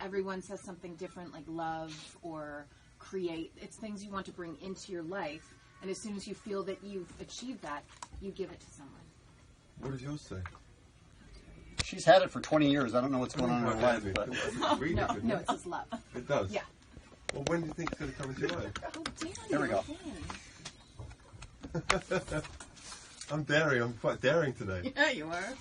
everyone says something different, like love or create. It's things you want to bring into your life, and as soon as you feel that you've achieved that, you give it to someone. What does yours say? She's had it for 20 years. I don't know what's going on in her life. But... No, it says love. It does? Yeah. Well, when do you think it's going to come into your life? Oh, dare you. There we go. I'm daring. I'm quite daring today. Yeah, you are.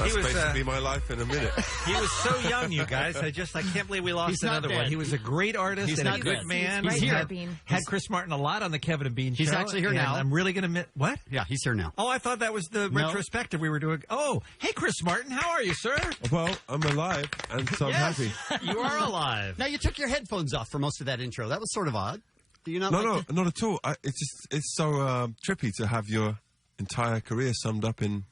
That's basically my life in a minute. He was so young, you guys. I can't believe we lost another one. He was a great artist and a good man. He's here. Had Chris Martin a lot on the Kevin and Bean show. He's actually here now. I'm really going to what? Yeah, he's here now. Oh, I thought that was the retrospective we were doing. Oh, hey, Chris Martin. How are you, sir? Well, I'm alive, and so I'm happy. You are alive. Now, you took your headphones off for most of that intro. That was sort of odd. Do you not not at all. It's so trippy to have your entire career summed up in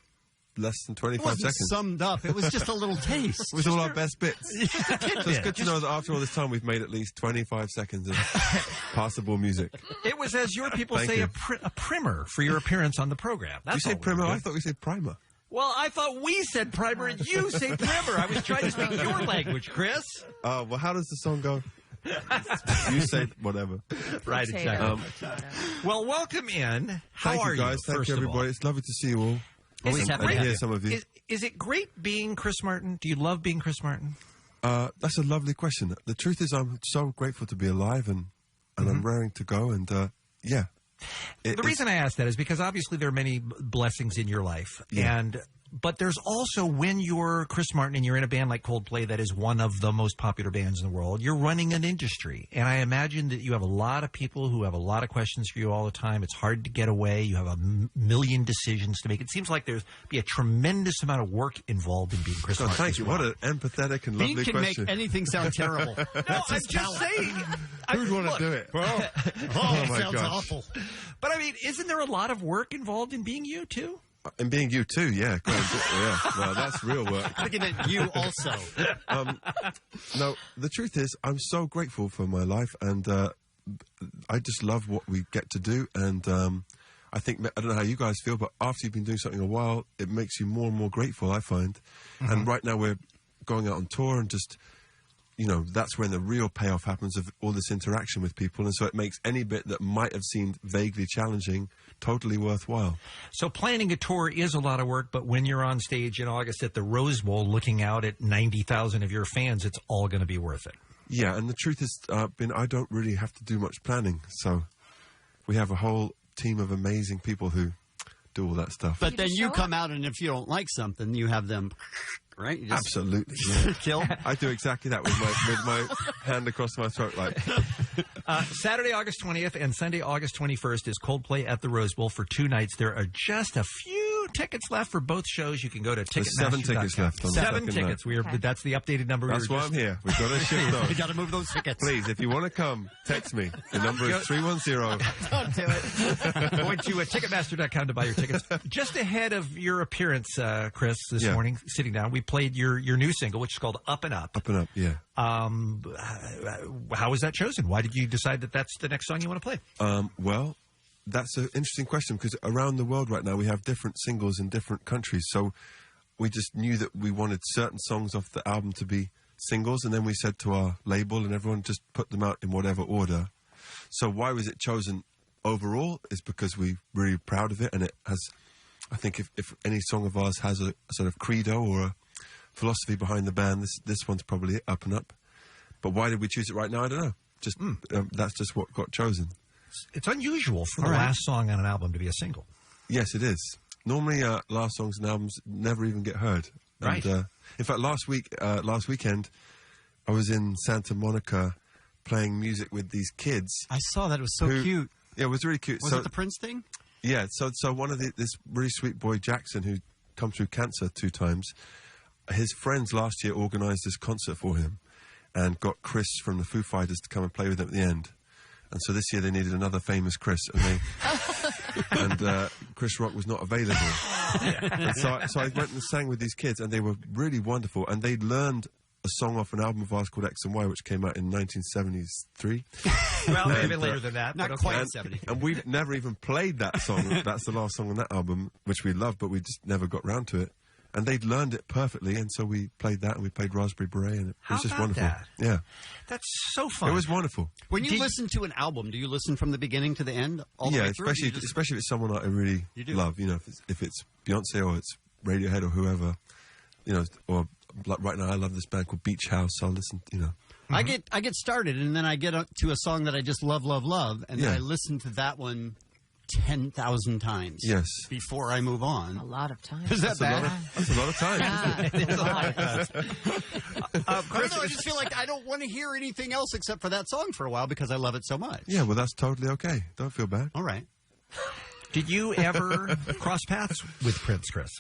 less than 25 seconds. Summed up. It was just a little taste. It was all our best bits. So it's good to know that after all this time, we've made at least 25 seconds of passable music. It was, as your people say, a primer for your appearance on the program. Did you say primer? I thought we said primer. Well, I thought we said primer and you say primer. I was trying to speak your language, Chris. Well, how does the song go? You say whatever. Right, exactly. Well, welcome in. How are you, guys? Thank you, everybody. It's lovely to see you all. Is it great being Chris Martin? Do you love being Chris Martin? That's a lovely question. The truth is, I'm so grateful to be alive, and I'm raring to go. And yeah. The reason I ask that is because obviously there are many blessings in your life, but there's also when you're Chris Martin and you're in a band like Coldplay that is one of the most popular bands in the world, you're running an industry. And I imagine that you have a lot of people who have a lot of questions for you all the time. It's hard to get away. You have a million decisions to make. It seems like there's be a tremendous amount of work involved in being Chris Martin. Thank you. What an empathetic and lovely question. Bean can make anything sound terrible. No, I'm just saying. Who'd want to do it? Oh my sounds awful. But I mean, isn't there a lot of work involved in being you too? And being you too, yeah. Yeah. Well, that's real work. I think it meant you also. No, the truth is, I'm so grateful for my life, and I just love what we get to do. And I think, I don't know how you guys feel, but after you've been doing something a while, it makes you more and more grateful, I find. And right now we're going out on tour and just... that's when the real payoff happens of all this interaction with people. And so it makes any bit that might have seemed vaguely challenging totally worthwhile. So planning a tour is a lot of work, but when you're on stage in August at the Rose Bowl looking out at 90,000 of your fans, it's all going to be worth it. Yeah, and the truth is, I don't really have to do much planning. So we have a whole team of amazing people who do all that stuff. But then you come out, and if you don't like something, you have them... Right? You just absolutely. Yeah. Kill? I do exactly that with my hand across my throat. Like. Saturday, August 20th and Sunday, August 21st is Coldplay at the Rose Bowl for 2 nights. There are just a few tickets left for both shows. You can go to Ticketmaster.com. There's 7 tickets left. On 7 tickets. That's the updated number. That's why I'm here. We've got to shift those. We got to move those tickets. Please, if you want to come, text me. The number is 310. Don't do it. Going to Ticketmaster.com to buy your tickets. Just ahead of your appearance, Chris, this morning, sitting down, we played your new single, which is called Up and Up. Up and Up, yeah. How was that chosen? Why did you decide that that's the next song you want to play? Well, that's an interesting question because around the world right now we have different singles in different countries. So we just knew that we wanted certain songs off the album to be singles, and then we said to our label and everyone just put them out in whatever order. So why was it chosen overall is because we're really proud of it, and it has, I think if any song of ours has a sort of credo or a philosophy behind the band, this one's probably Up and Up. But why did we choose it right now? I don't know. Just that's just what got chosen. It's unusual for the last song on an album to be a single. Yes, it is. Normally, last songs and albums never even get heard. Right. And, in fact, last weekend, I was in Santa Monica playing music with these kids. I saw that. It was so cute. Yeah, it was really cute. Was it the Prince thing? Yeah, so one of this really sweet boy, Jackson, who come through cancer 2 times, his friends last year organised this concert for him and got Chris from the Foo Fighters to come and play with them at the end. And so this year they needed another famous Chris, and Chris Rock was not available. And so I went and sang with these kids, and they were really wonderful. And they learned a song off an album of ours called X and Y, which came out in 1973. Well, maybe later than that. Not but quite okay. 70. And we've never even played that song. That's the last song on that album, which we love, but we just never got round to it. And they'd learned it perfectly, and so we played that, and we played Raspberry Beret, and it was just wonderful. That? Yeah. That's so fun. It was wonderful. When you listen to an album, do you listen from the beginning to the end? All the way through? Especially if it's someone that I really love. You know, if it's Beyonce or it's Radiohead or whoever, you know, or like right now I love this band called Beach House. So I'll listen. You know, I get started, and then I get to a song that I just love, and then I listen to that one 10,000 times. Yes. Before I move on. A lot of time. Is that bad? That's a lot of time. It's a lot. I just feel like I don't want to hear anything else except for that song for a while because I love it so much. Yeah, well, that's totally okay. Don't feel bad. All right. Did you ever cross paths with Prince, Chris?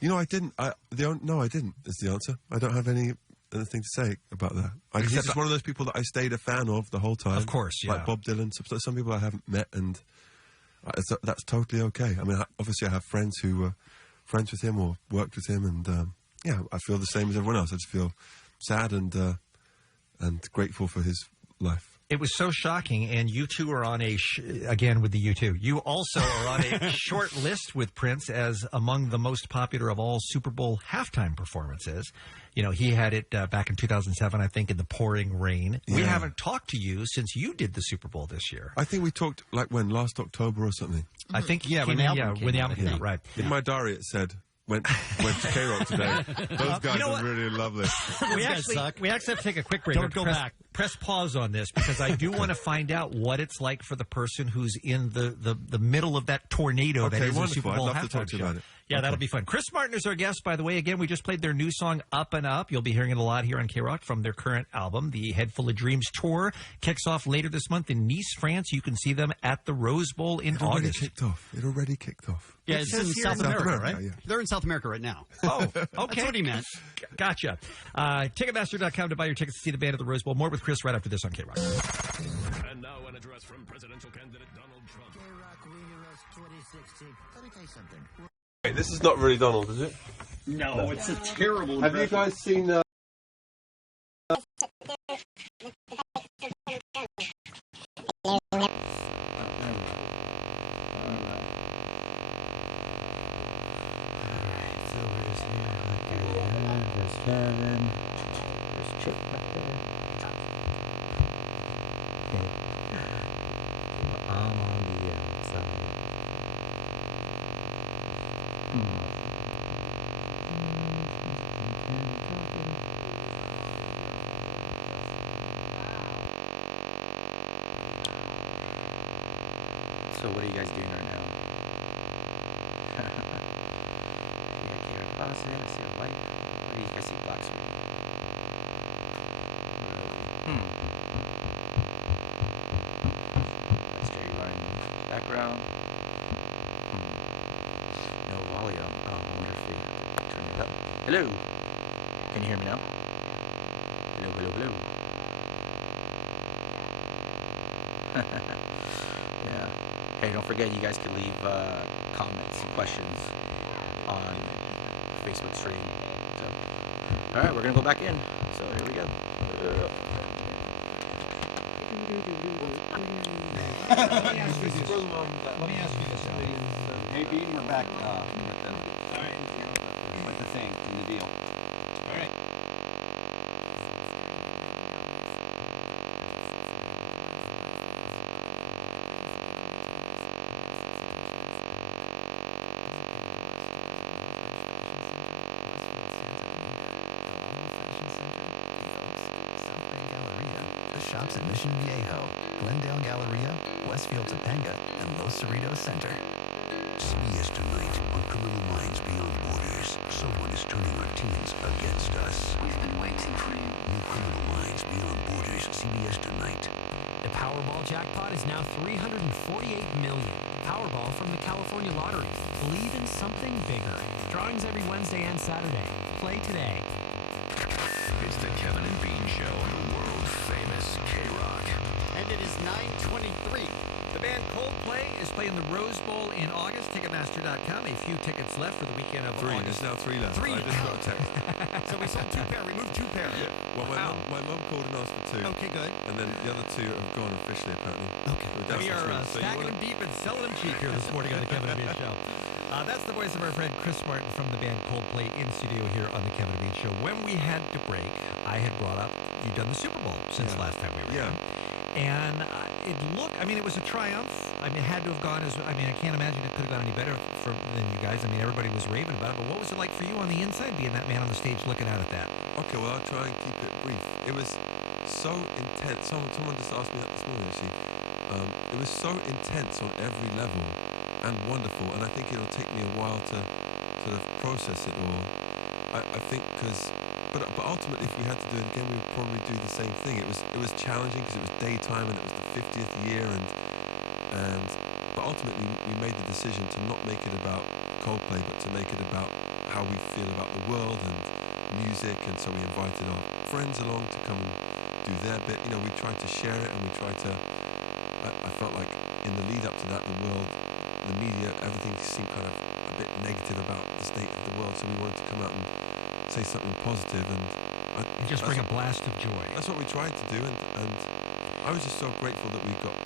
You know, I didn't. No, I didn't. Is the answer. I don't have anything to say about that. Except it's one of those people that I stayed a fan of the whole time. Of course, yeah. Like Bob Dylan. Some people I haven't met, and that's totally okay. I mean, obviously I have friends who were friends with him or worked with him, and yeah, I feel the same as everyone else. I just feel sad and grateful for his life. It was so shocking, and you two are on again with the U2. You also are on a short list with Prince as among the most popular of all Super Bowl halftime performances. You know, he had it back in 2007, I think, in the pouring rain. Yeah. We haven't talked to you since you did the Super Bowl this year. I think we talked, last October or something. I think, when the album came out, right. In my diary it said, went to KROQ today. Those guys are really lovely. We actually have to take a quick break. Don't go back. Press pause on this because I do want to find out what it's like for the person who's in the middle of that tornado that is the Super Bowl I'd love to talk to you about it. Yeah, that'll be fun. Chris Martin is our guest, by the way. Again, we just played their new song, Up and Up. You'll be hearing it a lot here on KROQ from their current album. The Head Full of Dreams tour kicks off later this month in Nice, France. You can see them at the Rose Bowl in August. It already kicked off. Yeah, it's in South America, right? Yeah. They're in South America right now. Oh, okay. That's what he meant. Gotcha. Ticketmaster.com to buy your tickets to see the band at the Rose Bowl. More with Chris right after this on KROQ. And now an address from presidential candidate Donald Trump. KROQ Reuniverse 2016. Let me tell you something. Wait, this is not really Donald, is it? No, it's a terrible Have you guys seen... So what are you guys doing right now? Yeah, positive. I see a light. What do you guys see? Black screen. Really? Straight line background. No volume. Oh, I wonder if they turn it up. Hello. Can you hear me now? Hello, hello, hello. Yeah. Hey, don't forget, you guys can leave comments and questions on Facebook stream. So, all right, we're gonna go back in. So here we go. Let me ask you this. Hey, Bean, we're back with the thing and the deal. All right. Shops at Mission Viejo, Glendale Galleria, Westfield Topanga, and Los Cerritos Center. CBS tonight on Criminal Minds Beyond Borders. Someone is turning our teens against us. We've been waiting for you. New Criminal Minds Beyond Borders, CBS tonight. The Powerball jackpot is now $348 million. Powerball from the California Lottery. Believe in something bigger. Drawings every Wednesday and Saturday. Play today. It's the Kevin and Bean Show on the world-famous KROQ. And it is 9:23. The band Coldplay is playing the Rose Bowl in August. Ticketmaster.com. A few tickets left for the weekend of Three. August. There's now 3 left. Three. I just got a text. So we sold 2 pair. We moved 2 pair. Well, my mum called and asked for 2. Okay, good. And then the other 2 have gone officially, apparently. Okay. We're down We to are 3. So you stacking wanna- them deep and selling them cheap here this morning on the Kevin and Bean Show. That's the voice of our friend Chris Martin from the band Coldplay in studio here on the Kevin and Bean Show. When we had to break, I had brought up you'd done the Super Bowl since last time we were here. And it looked, I mean, it was a triumph. I mean, it had to have gone as, I mean, I can't imagine it could have gone any better than you guys. I mean, everybody was raving about it. But what was it like for you on the inside, being that man on the stage looking out at that? Okay, well, I'll try and keep it brief. It was so intense. Someone just asked me that this morning, actually. It was so intense on every level and wonderful. And I think it'll take me a while to sort of process it all. I think because... But ultimately, if we had to do it again, we would probably do the same thing. It was challenging because it was daytime and it was the 50th year, but ultimately we made the decision to not make it about Coldplay, but to make it about how we feel about the world and music. And so we invited our friends along to come and do their bit. You know, we tried to share it, and we tried to. I felt like in the lead up to that, the world, the media, everything seemed kind of a bit negative about the state of the world. So we wanted to come out and say something positive, and just bring a blast of joy. That's what we tried to do, and I was just so grateful that we got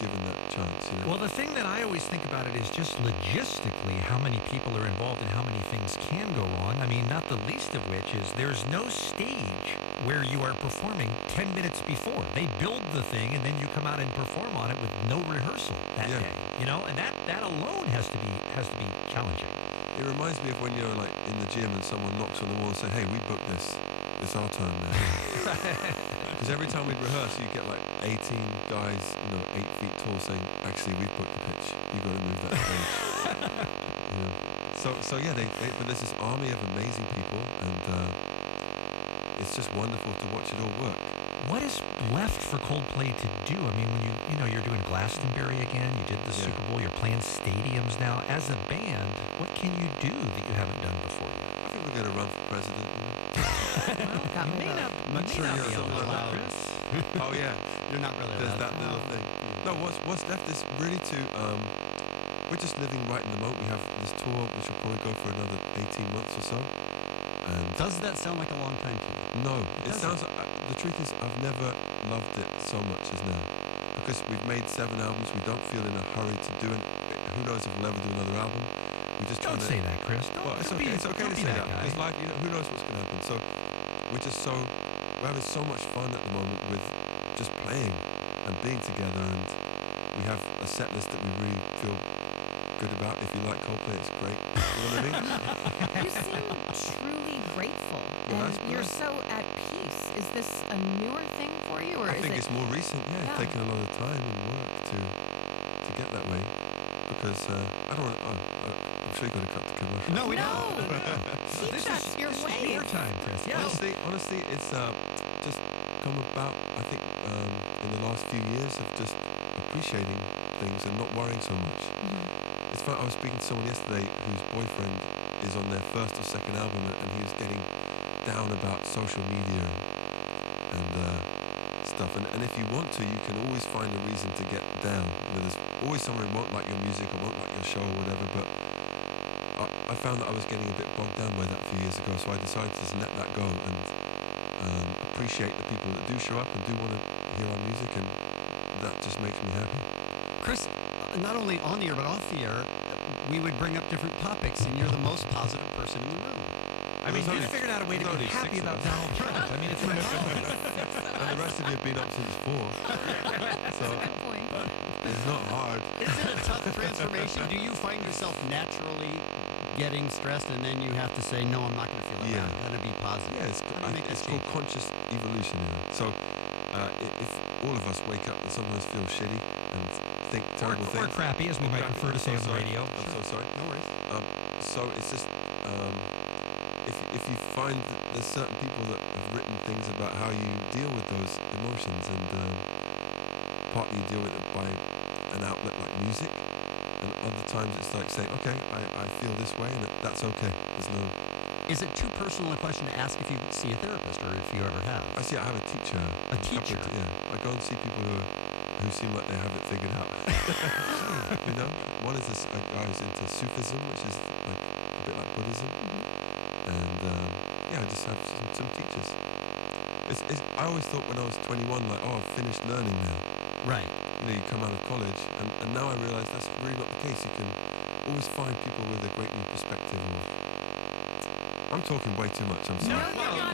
given that chance. You know? Well, the thing that I always think about it is just logistically how many people are involved and how many things can go wrong. I mean, not the least of which is there's no stage where you are performing 10 minutes before. They build the thing, and then you come out and perform on it with no rehearsal that day. You know, and that alone has to be challenging. It reminds me of when you're like in the gym and someone knocks on the wall and say, "Hey, we booked this. It's our turn now." Because every time we'd rehearse, you get like 18 guys, 8 feet tall, saying, "Actually, we've booked the pitch. You've got to move that stage." You know? So yeah, but there's this army of amazing people, and it's just wonderful to watch it all work. What is left for Coldplay to do? I mean, when you're doing Glastonbury again, you did the Super Bowl, you're playing stadiums now. As a band, what can you do that you haven't done before? I think we're going to run for president. You may not be allowed. Oh yeah, You're not really there's allowed. that little thing. No, what's left is really to. We're just living right in the moment. We have this tour, which will probably go for another 18 months or so. And Does that sound like a long time to you? no, it sounds. The truth is, I've never loved it so much as now, because we've made 7 albums. We don't feel in a hurry to do it. Who knows if we'll ever do another album? We just Don't say that, Chris. Well, it's okay. It's okay to say that because life, who knows what's going to happen. So we're having so much fun at the moment with just playing and being together, and we have a set list that we really feel good about. If you like Coldplay, it's great. You know what I mean? You seem truly grateful, Well, and you're so at peace. Is this a newer thing for you, or I is think it? it's more recent. Yeah, it's taken a lot of time and work to get that way. Because I don't want. I'm sure you got to cut the commercial. No, we don't. Teach us your way. Your time, Chris. Yeah. Honestly, it's just come about. I think in the last few years of just appreciating things and not worrying so much. It's fun. I was speaking to someone yesterday whose boyfriend is on their first or second album, and he was getting down about social media and stuff. And if you want to, you can always find a reason to get down. There's always someone who won't like your music or won't like your show or whatever. But I found that I was getting a bit bogged down by that a few years ago, so I decided to just let that go and appreciate the people that do show up and do want to hear our music, and that just makes me happy. Chris, not only on the air but off the air, we would bring up different topics, and you're the most positive person in the room. I mean, you figured out a way to be happy about Donald Trump. I mean, it's phenomenal. And the rest of you have been up since 4. So Good point. it's not hard. Is it a tough transformation? Do you find yourself naturally getting stressed, and then you have to say, no, I'm not going to feel like that. I'm going to be positive? Yeah, How do you make that it's called change? conscious evolution. So if all of us wake up and sometimes feel shitty and think terrible Or things. crappy, as we might prefer to say on the radio. I'm so sorry. No worries. So it's just if you find that there's certain people that have written things about how you deal with those emotions, and partly you deal with it by an outlet like music, and other times it's like saying, okay, I feel this way, and that's okay. There's no... Is it too personal a question to ask if you see a therapist or if you ever have? I have a teacher. A teacher? Yeah. I go and see people who seem like they have it figured out. You know? One is a guy who's into Sufism, which is like a bit like Buddhism. And I just have some teachers. I always thought when I was 21, like, oh, I've finished learning now. Right. You know, you come out of college, and now I realise that's really not the case. You can always find people with a great new perspective. I'm talking way too much. I'm sorry.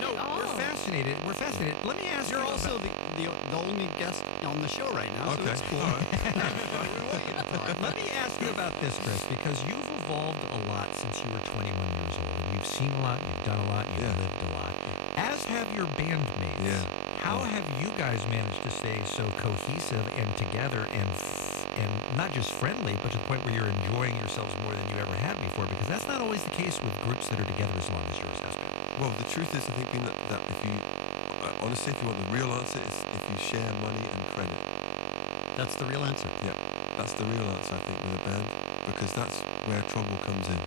No, we're fascinated. We're fascinated. Let me ask You're you also the only guest on the show right now, so Okay. it's cool. All right. Let me ask you about this, Chris, because you've evolved a lot since you were 21 years old. And you've seen a lot, you've done a lot, you've lived a lot. As have your bandmates. Yeah. How have you guys managed to stay so cohesive and together and not just friendly, but to the point where you're enjoying yourselves more than you ever had before? Because that's not always the case with groups that are together as long as yours has been. Well, the truth is, I think, being that if you, honestly, if you want the real answer, is if you share money and credit. That's the real answer. Yeah, that's the real answer, I think, with a band, because that's where trouble comes in.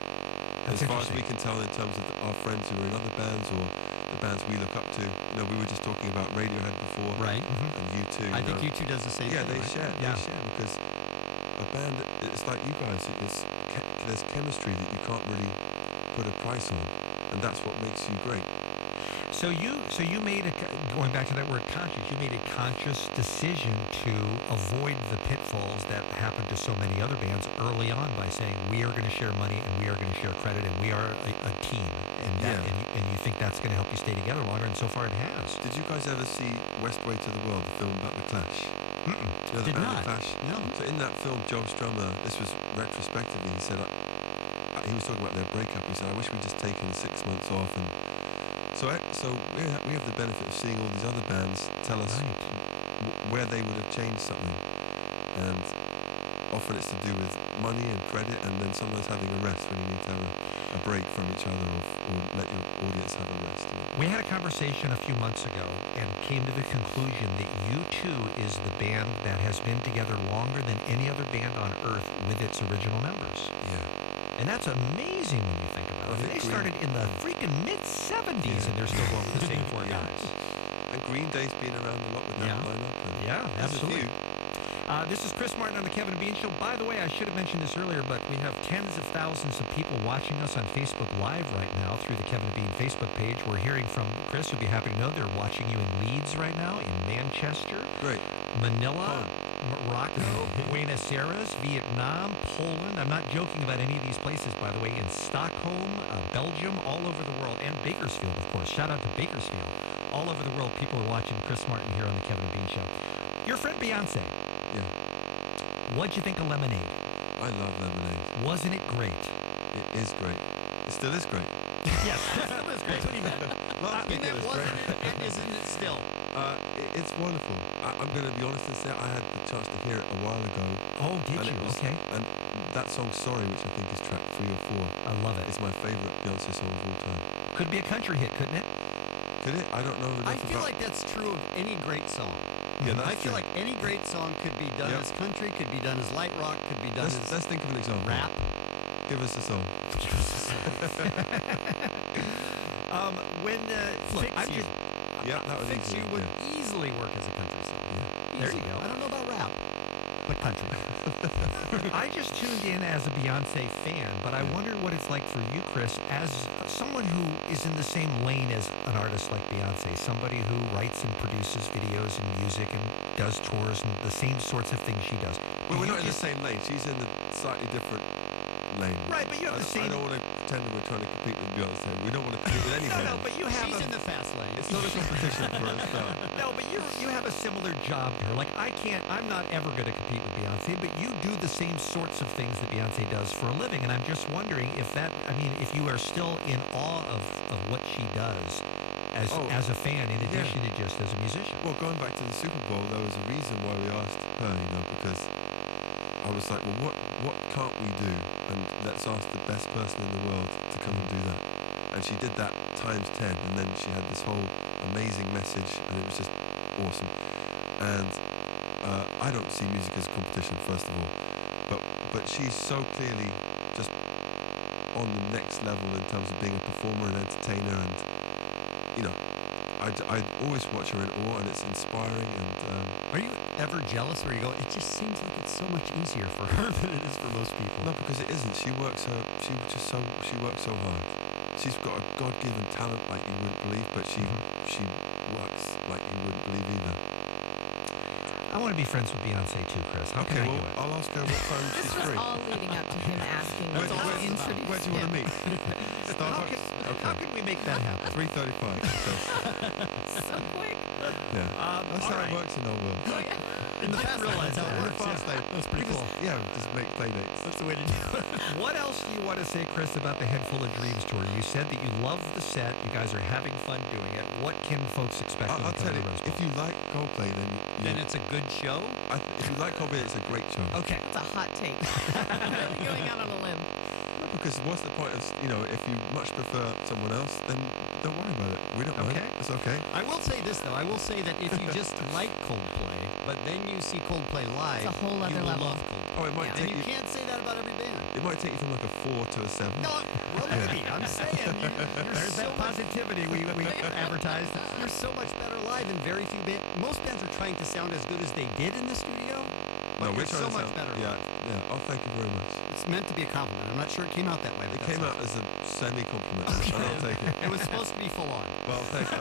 That's as far as interesting. we can tell, in terms of our friends who are in other bands or the bands we look up to. You know, we were just talking about Radiohead before, Right. And U2. I think U2 does the same Yeah, thing. they share. Yeah. They share because a band, it's like you guys. There's chemistry that you can't really put a price on, and that's what makes you great. So you made going back to that word conscious, you made a conscious decision to avoid the pitfalls that happened to so many other bands early on by saying we are going to share money and we are going to share credit and we are a team, and you think that's going to help you stay together longer, and so far it has. Did you guys ever see Westway to the World, the film about the Clash? Mm-mm. You know, the Did band not. The Clash? No. So in that film, Joe Strummer, this was retrospectively, he said, he was talking about their breakup. He said, I wish we'd just taken 6 months off. And so we have the benefit of seeing all these other bands tell us where they would have changed something. And often it's to do with money and credit, and then sometimes having a rest when you need to have a break from each other, or let your audience have a rest. You know? We had a conversation a few months ago and came to the conclusion that U2 is the band that has been together longer than any other band on earth with its original members. Yeah. And that's amazing when you think about it. They started in the freaking mid-'70s and they're still going with the same four guys. And Green Day's been around a lot with that lineup. Yeah, There's absolutely. a few. This is Chris Martin on the Kevin and Bean Show. By the way, I should have mentioned this earlier, but we have tens of thousands of people watching us on Facebook Live right now through the Kevin and Bean Facebook page. We're hearing from Chris, who'd be happy to know they're watching you in Leeds right now, in Manchester, Great. Manila, Morocco, Buenos Aires, Vietnam, Poland. I'm not joking about any of these places, by the way, in Stockholm, Belgium, all over the world, and Bakersfield, of course. Shout out to Bakersfield. All over the world, people are watching Chris Martin here on the Kevin and Bean Show. Your friend Beyonce. Yeah. What'd you think of Lemonade? I love Lemonade. Wasn't it great? It is great. It still is great. Yes, it still is great. That's what he meant. Well, I think it was great. Isn't it still? It's wonderful. I'm going to be honest and say I had the chance to hear it a while ago. Oh, did and you? it was- Okay. And that song, Sorry, which I think is track 3 or 4, I love it. is my favourite Beyonce song of all time. Could be a country hit, couldn't it? Could it? I don't know enough I feel about... like that's true of any great song. Yeah, that's I feel true. like any great song could be done Yep. as country, could be done as light rock, could be done as Let's think of an example. rap. Give us a song. When Look, Fix I'm You, just Yeah, that was Fix easy. You would Yeah. easily work as a country song. There Easy. you go. I don't know about rap, but country. I just tuned in as a Beyonce fan, but I wonder what it's like for you, Chris, as someone who is in the same lane as an artist like Beyonce, somebody who writes and produces videos and music and does tours and the same sorts of things she does. Well, we're You not in the just- same lane. She's in a slightly different lane. Right, but you have the I same... don't want to pretend that we're trying to compete with Beyonce. We don't want to compete with anybody. No, but you have She's a... in the fast lane. It's not a competition for us, no. No, but you have a similar job to her. Like, I'm not ever going to compete with Beyonce, but you do the same sorts of things that Beyonce does for a living. And I'm just wondering if if you are still in awe of what she does as a fan, in addition to just as a musician. Well, going back to the Super Bowl, there was a reason why we asked her, because I was like, well, what can't we do? And let's ask the best person in the world to come and do that. And she did that times 10, and then she had this whole amazing message, and it was just awesome. And I don't see music as a competition, first of all, but she's so clearly just on the next level in terms of being a performer and entertainer, and you know, I always watch her in awe, and it's inspiring. And are you ever jealous where you go, it just seems like it's so much easier for her than it is for most people? No, because it isn't. She works so hard. She's got a God-given talent like you wouldn't believe, but she works like you wouldn't believe either. I want to be friends with Beyonce too, Chris. How can I do it? I'll ask her what time This she's was free. all leading up to him asking Where me do to introduce you want to meet? Starbucks? How can we make that happen? 3:35. So quick. Yeah. That's how it works in our world. Oh, yeah. In the fast lane, that's how it In the works. fast lane. That's pretty cool. Just make playdates. That's the way to do it. What else do you want to say, Chris, about the Head Full of Dreams tour? You said that you love the set. You guys are having fun doing it. What can folks expect? I'll tell you, if you like Coldplay, then it's a good show. If you like Coldplay, it's a great show. Okay. That's a hot take. Really going out on a limb. Because what's the point of, if you much prefer someone else, then don't worry about it. We don't mind. It's okay. I will say this, though. I will say that if you just like Coldplay, but then you see Coldplay live, It's a whole you other will level. love Coldplay. Oh, it might And take you you. can't say that about every band. It might take you from like a 4 to a 7. No, well, maybe. I'm saying There's that positivity we advertised. You're so much better live than very few bands. Most bands are trying to sound as good as they did in the studio. No, But we're you're trying so to much sound- better. Yeah. Oh, thank you very much. It's meant to be a compliment. I'm not sure it came out that way. But It that's came all. out as a semi-compliment, and I'll take it. It was supposed to be full on. Well, thank you.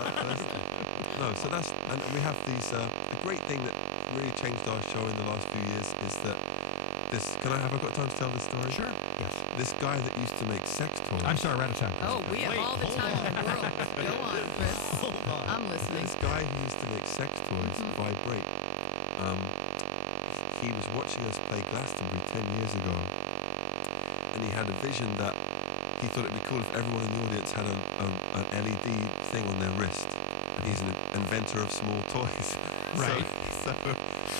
And we have these. The great thing that really changed our show in the last few years is that have I got time to tell this story? Sure. Yes. This guy that used to make sex toys. I'm sorry, we're out of time. Chris. Oh, we have all the time in the world. Go on, Chris. I'm listening. This guy who used to make sex toys vibrate. He was watching us play Glastonbury 10 years ago, and he had a vision that he thought it'd be cool if everyone in the audience had an LED thing on their wrist. And he's an inventor of small toys. Right.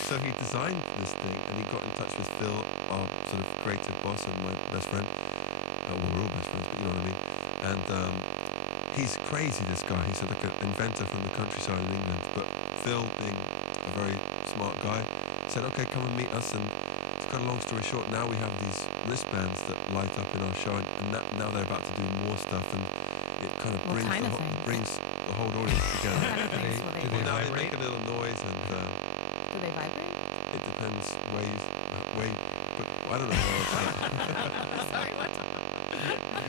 So he designed this thing, and he got in touch with Phil, our sort of creative boss and my best friend. Well, we're all best friends, but you know what I mean. And he's crazy, this guy. He's like an inventor from the countryside in England. But Phil, being a very smart guy, said, okay, come and meet us. And to cut a long story short, now we have these wristbands that light up in our show, and now they're about to do more stuff, and it kind of What brings kind the of things? brings the whole audience together. What kind of things will they do do? Well, now they vibrate? make a little noise, and Do they vibrate? it depends where you but I don't know what else. Sorry, what?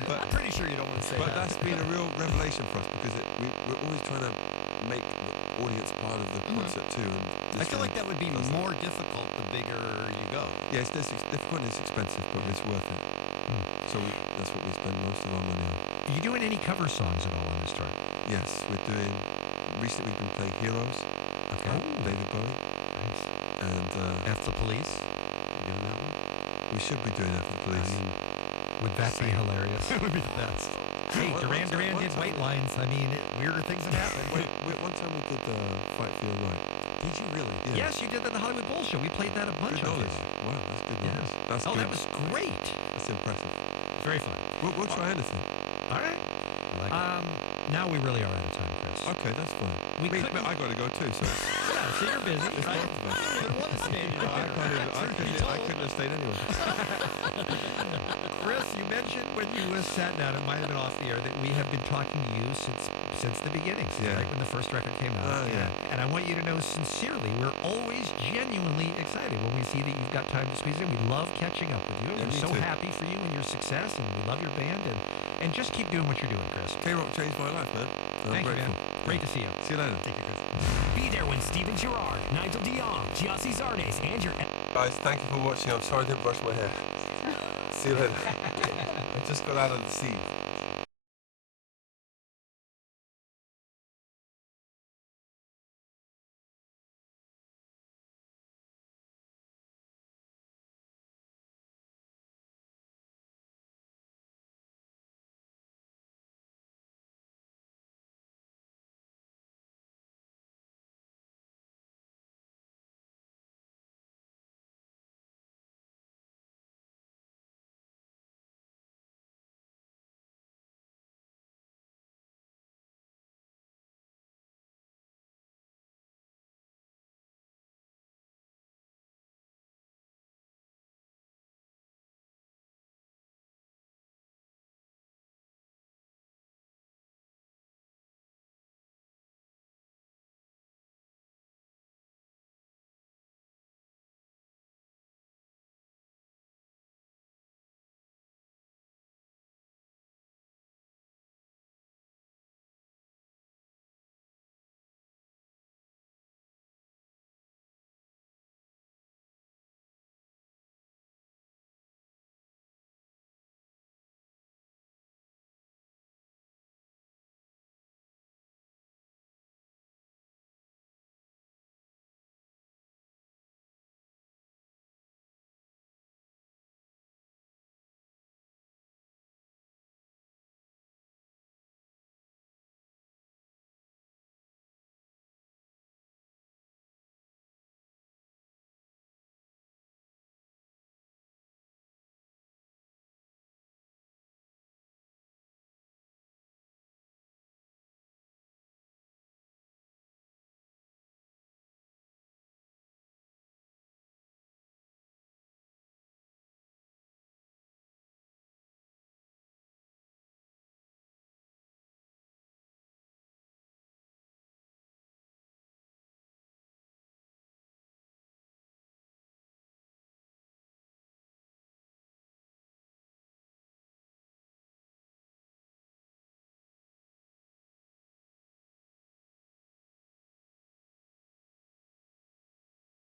But I'm pretty sure you don't want to say But that. that's been a real revelation for us, because we're always trying to make the audience part of the concert too. And I feel like that would be does that. more difficult the bigger you go. Yeah, it's difficult and it's expensive, but it's worth it. So that's what we spend most of our money on. Are you doing any cover songs at all on this tour? Yes, recently we've been playing Heroes, Okay. David Bowie, Nice. and F the Police. You doing that one? we should be doing that for the police. Would that be hilarious? It would be the best. Hey, One Duran time- did White Lines. I mean, weirder things have happened. One time we did Fight for Your Right. Did you really? Yeah. Yes, you did that at the Hollywood Bowl Show. We played that a bunch Good of knowledge. times. Wow, that's good knowledge. Yes. That's Oh, good. that was great. That's impressive. Very fun. We'll try anything. All right. I like it. Now we really are out of time, Chris. Okay, that's fine. We Me, couldn't- I got to go too, so Yeah, so you're busy. it's right? both of us. You didn't want to stay. You I couldn't have stayed anyway. Chris, you mentioned when you sat down, it might have been off the air, that we have been talking to you since the beginning, Yeah. right when the first record came out. Yeah. And I want you to know sincerely, we're always genuinely excited when we see that you've got time to squeeze in. We love catching up with you. Yeah, We're me so too. happy for you and your success, and we love your band, and just keep doing what you're doing, Chris. KROQ changed my life, man. I'm Thank you, grateful. man. Great to see you. See you later. Take your Chris. Be there when Steven Gerrard, Nigel Dion, Giassi Zardes, and your Guys, thank you for watching. I'm sorry I didn't brush my hair. See you later. I just got out of the sea.